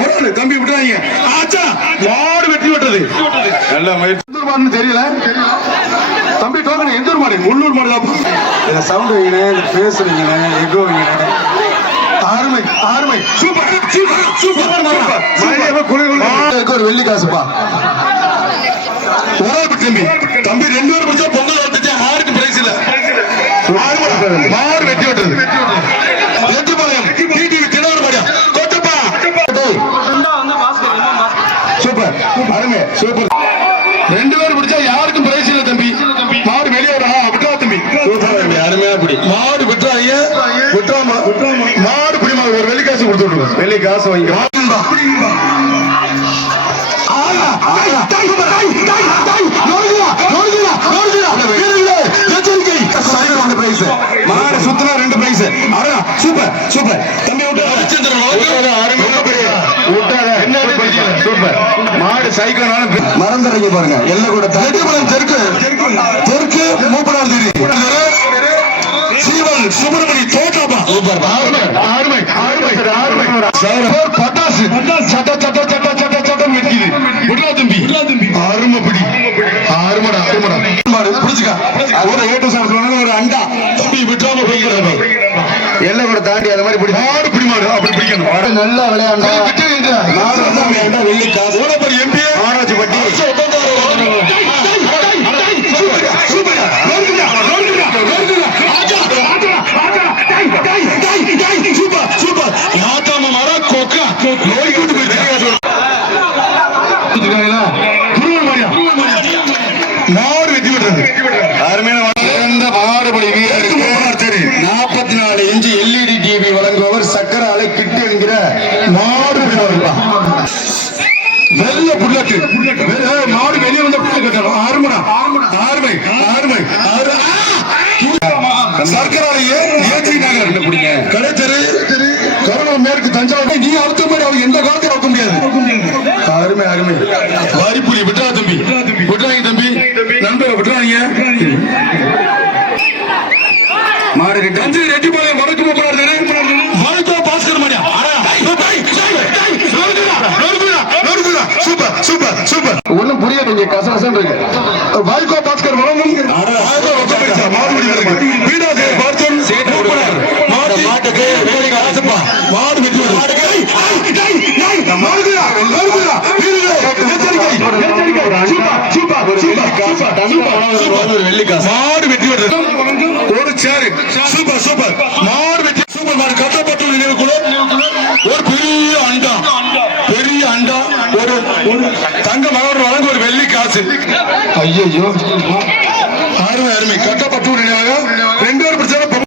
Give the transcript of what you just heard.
ஒரு தம்பி விட்டுறாங்க ஆச்சா மாடு வெற்றி விட்டது. நல்ல முயற்சி. தெரியல. தம்பி டோக்கன் எந்த ஊர் மாடு? உள்ளூர் மாடு தான். சவுண்ட் வைங்க வைங்க எகோ வைங்க அருமை அருமை. சூப்பர் சூப்பர் சூப்பர் மழையவே குளி குளி ஒரு வெள்ளி காசுப்பா. ஒரு தம்பி தம்பி ரெண்டு பேரும் பிடிச்சா பொங்கல் வந்துச்சு மாடுக்கு பிரைஸ் இல்ல. மாடு வெட்டி டிடிவி கொட்டப்பா. சூப்பர். அருமை சூப்பர். ரெண்டு பேரும் பிடிச்சா யாருக்கும் பிரைஸ் இல்ல தம்பி. மாடு வெளியே வரா விட்டா தம்பி. அருமையா பிடி மாடு விட்டுறாங்க விட்டாம மாடு பிடிமா ஒரு வெள்ளி காசு கொடுத்து விட்டுருவோம் வெள்ளி காசு சூப்பர். சூப்பர் தம்பி விட்டு சூப்பர் மாடு சைக்கிள் மறந்துடுறீங்க பாருங்க. எல்லை கூட ரெட்டிபாளையம் தெற்கு. தெற்கு. மூப்பனார் தேதி சீவல் சுப்பிரமணி தோட்டாபா. அருமை அருமை அருமை அருமை பேர் பட்டாசு. சட்ட சட்ட சட்ட சட்ட சட்டம் வெட்டிக்குது விட்றா தம்பி. அருமை பிடி. அருமடா அருமடா மாடு பிடிச்சுக்கா ஒரு ஏட்டு சொன்னாங்க ஒரு அண்டா. தம்பி விட்டுறாம போய்க்கிறாங்க எல்லை கூட தாண்டி அந்த மாதிரி பிடி மாடு பிடி மாடு அப்படி பிடிக்கணும். நல்லா விளையாண்டா நாலு இன்ச்சு எல்இடி டிவி வழங்குபவர் சக்கர அலை கிட்டு என்கிற மாடு வெள்ள புல்லட்டு. மாடு வெளியே வந்த புல்லு கட்டணும் ஆறுமடா. ஆறுமை ஆறுமை ஆறு சர்க்கராலையே ஏற்றினாங்க பிடிங்க. கடைத்தெரு கருணா மேற்கு தஞ்சாவூர் நீ அவுத்த மாதிரி அவங்க எந்த காலத்தையும் அவுக்க முடியாது அருமை அருமை வரிப்புலி விட்டா தம்பி விட்டுறாங்க தம்பி நண்பரை விட்டுறாங்க மாடு கிட்ட தஞ்சை ரெட்டிப்பாளையம் வடக்கு போறாரு வடக்கோ பாஸ்கர் மணியா சூப்பர் சூப்பர் சூப்பர் ஒண்ணும் புரியல இங்க கசகசம் இருக்கு வாய்கோ பாஸ்கர் வழங்கும் ஆயிரம் ரொக்க பைசா மாடுபிடி வீரருக்கு வீடாசே பார்த்தோம் மாட்டு மாட்டுக்கு வேலைக்கு ஆசைப்பா மாடு வெற்றி மாடுக்கு மாடுகுடா மாடுகுடா வீரர்களே எச்சரிக்கை. எச்சரிக்கை. சூப்பர் சூப்பர் சூப்பர் ஒரு சேரு. சூப்பர் சூப்பர் மாடு வெற்றி சூப்பர் மாடு. கட்டப்பட்டு நினைவுக்குழு ஒரு பெரிய அண்டா பெரிய அண்டா ஒரு ஒரு தங்க மகன் வழங்க ஒரு வெள்ளி காசு ஐயோ அருமை அருமை கட்ட